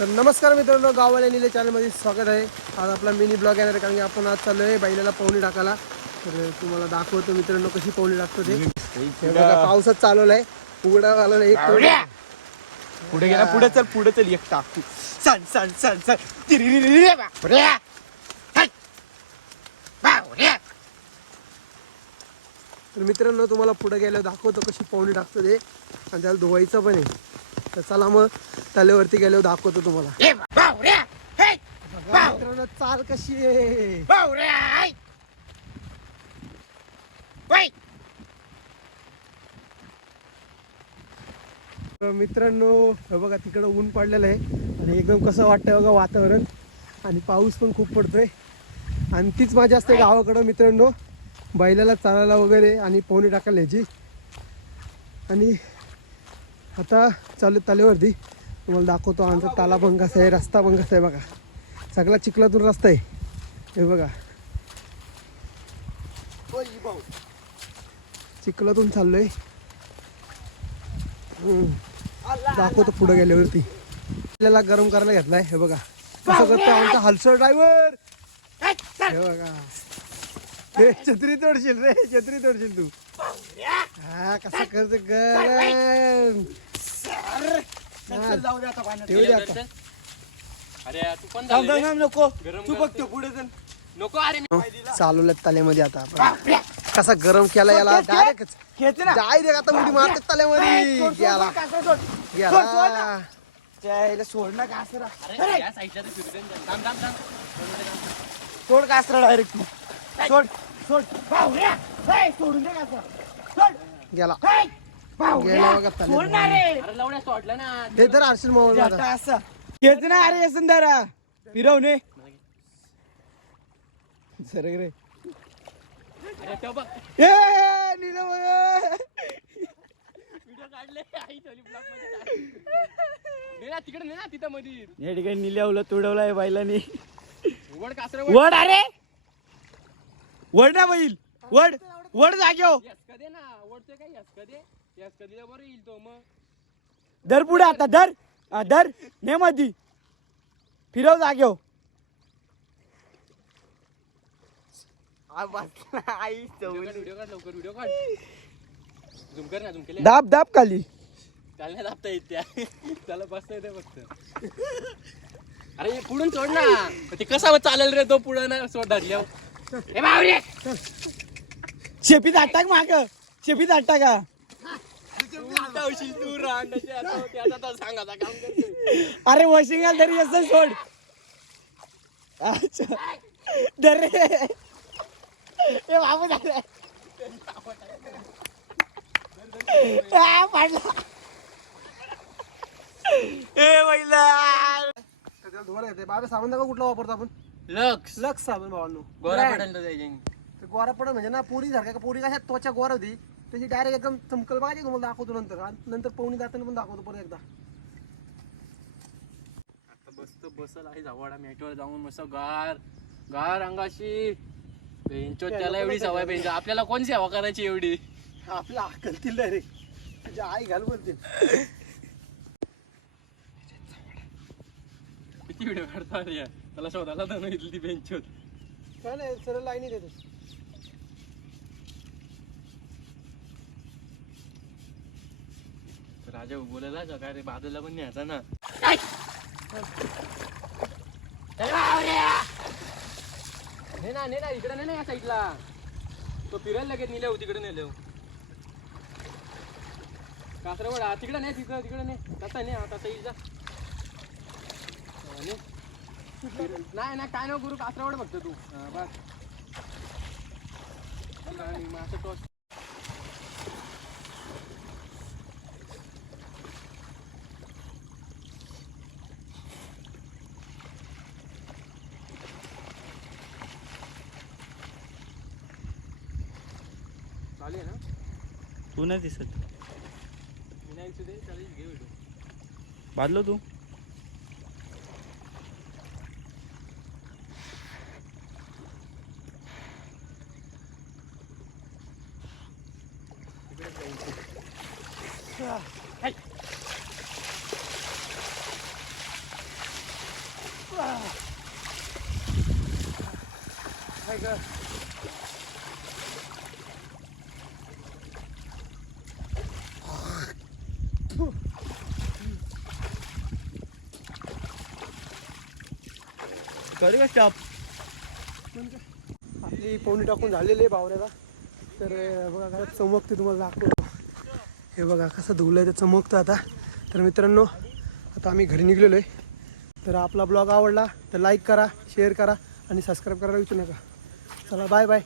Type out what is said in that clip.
तर नमस्कार मित्रांनो गावाला निले चॅनलमध्ये स्वागत आहे. आज आपला मिनी ब्लॉग येणार आहे कारण की आपण आज चाललो आहे बैलाला पाहुणे टाकायला. तर तुम्हाला दाखवतो मित्रांनो कशी पाहुणे टाकतो ते. हे बघा, पावसात चालवलं आहे उघडा आलेला एक तोडा. पुढे गेला पुढे चल पुढे चल एक टाकू. सन सन सन सन तिरिरिरिरि बापरे. हाय. बापरे. तर मित्रांनो तुम्हाला पुढे गेल्यावर दाखवतो कशी पाहुणे टाकतो ते. आणि त्याला धुवायचं पण आहे. तर चला मग. तलेवरती गेल्यावर दाखवतो तुम्हाला. चाल कशी आहे? मित्रांनो हे बघा तिकडं ऊन पडलेलं आहे. आणि एकदम कसं वाटतंय बघा वातावरण. आणि पाऊस पण खूप पडतोय. आणि तीच माझी असते गावाकडं मित्रांनो. बैलाला चालायला वगैरे आणि पोहणी टाकायला ह्याची. आणि आता चालू तलेवरती. तुम्हाला दाखवतो आमचा ताला पण कसा आहे रस्ता पण कसा आहे बघा. सगळा चिखलातून रस्ता आहे. हे बघा. चिखलातून चाललोय. दाखवतो पुढे गेल्यावरती. आपल्याला गरम करायला घेतलाय हे बघा. कसं करतो आमचा हलसर ड्रायव्हर. हे बघा. हे छत्री तोडशील रे छत्री तोडशील तू. हा कसा करतो गरम. चल, जाऊ दे आता पाण्यात. ठेवू दे आता. अरे तू पण थांब, झालं थांब, थांब, नको. गरम तू. बघतो पुढे चल नको अरे मी चालवल्यात तल्यामध्ये आता आपण. कसा गरम केला याला. खेच, खेच. डायरेक्ट खेच ना. डायरेक्ट आता उडी मारतात सोड, तल्यामध्ये सोड, गेला. सोड, कासरा सोड. सोड, सोड ना. त्याला सोड ना कासरा अरे या साईडला तर फिरू दे ना. थांब थांब थांब. सोड कासरा डायरेक्ट सोड सोड. सोडून दे कासरा सोड. गेला. रे अरे लवड्या सोडलं ना. हे तर आरशील मोबाईल आता असं. खेच ना अरे सुंदरा. फिरवणे सरक रे अरे तो बघ. ए नीलम ए. व्हिडिओ काढले आई ठेवली ब्लॉगमध्ये. टाक. ने ना तिकडे ने ना तिथं मध्ये या ठिकाणी निल्यावलं तुडवलाय बैलानी उघड कासरा वड? अरे! वड ना बैल. वड. वड जाग्यो यस कधे ना काय यस कधे यस कधी बरं येईल तो मग धर पुढे आता धर. हा, धर. ने मधी फिरव व्हिडिओ काढ लवकर व्हिडिओ काढ झुम कर ना झुम केले दाब दाब खाली. त्याला नाही दाबता येत त्या. त्याला बसता येते फक्त. अरे हे पुढून सोड ना. ते कसा चालेल रे तो पुढं ना सोड धरल्यावर. ए बावरे शेपीत अटॅक माग? शेपीत अटॅक का? अरे वॉशिंग तरी असं सोड. अच्छा. धर रे ए बाबू झालं आ, पाडला. ए बैला धुवायला येते बाबा साबण दाखव कुठला वापरतो आपण. लक्ष लक्स साबण भावांनो. गोरा तो त्याच्याने. ते गोरा पडत म्हणजे ना पोरी सारखं का पोरी कशा त्वचा गोरा होती. तशी डायरेक्ट एकदम चमकल पाहिजे तुम्हाला दाखवतो नंतर. आणि नंतर पवनी जाताना पण दाखवतो परत एकदा. आता बसतो बसल आहे जावाडा. मॅटवर जाऊन मस्त गार गार अंगाशी. बेंचो त्याला एवढी सवय बेंच आपल्याला कोण सेवा करायची एवढी? आपल्या अकलतील डायरेक्ट तुझ्या आई घाल बोलते. किती व्हिडिओ काढतो अरे यार. त्याला शोधायला तर नाही ती बेंच काय नाही सरळ लाईनी देतो राजा बोलायला का काय रे बाजूला पण न्यायचा ना. ने ना ने ना इकडे नाही ना या साईडला तो फिरायला लगेच नेल्या हो, तिकडे नेल्या हो. हा. तिकडे नाही तिकडं तिकडे नाही तसा नाही तसा येईल जा. हा, नाही नाही काय नको गुरु कासरवड बघतो तू. हा, बस. असं टॉस. चालेल ना? तू नाही दिसत. विनायक सुदे चालेल घे व्हिडिओ. बांधलो तू. काय ग करू का स्टॉप आपली पोणी टाकून झालेली आहे बावऱ्याला. तर बघा काय चमकते तुम्हाला दाखवतो. हे बघा कसं धुवलं आहे ते चमकतं आता. तर मित्रांनो आता आम्ही घरी निघलेलो आहे. तर आपला ब्लॉग आवडला तर लाईक करा शेअर करा आणि सबस्क्राईब करायला विसरू नका. चला बाय बाय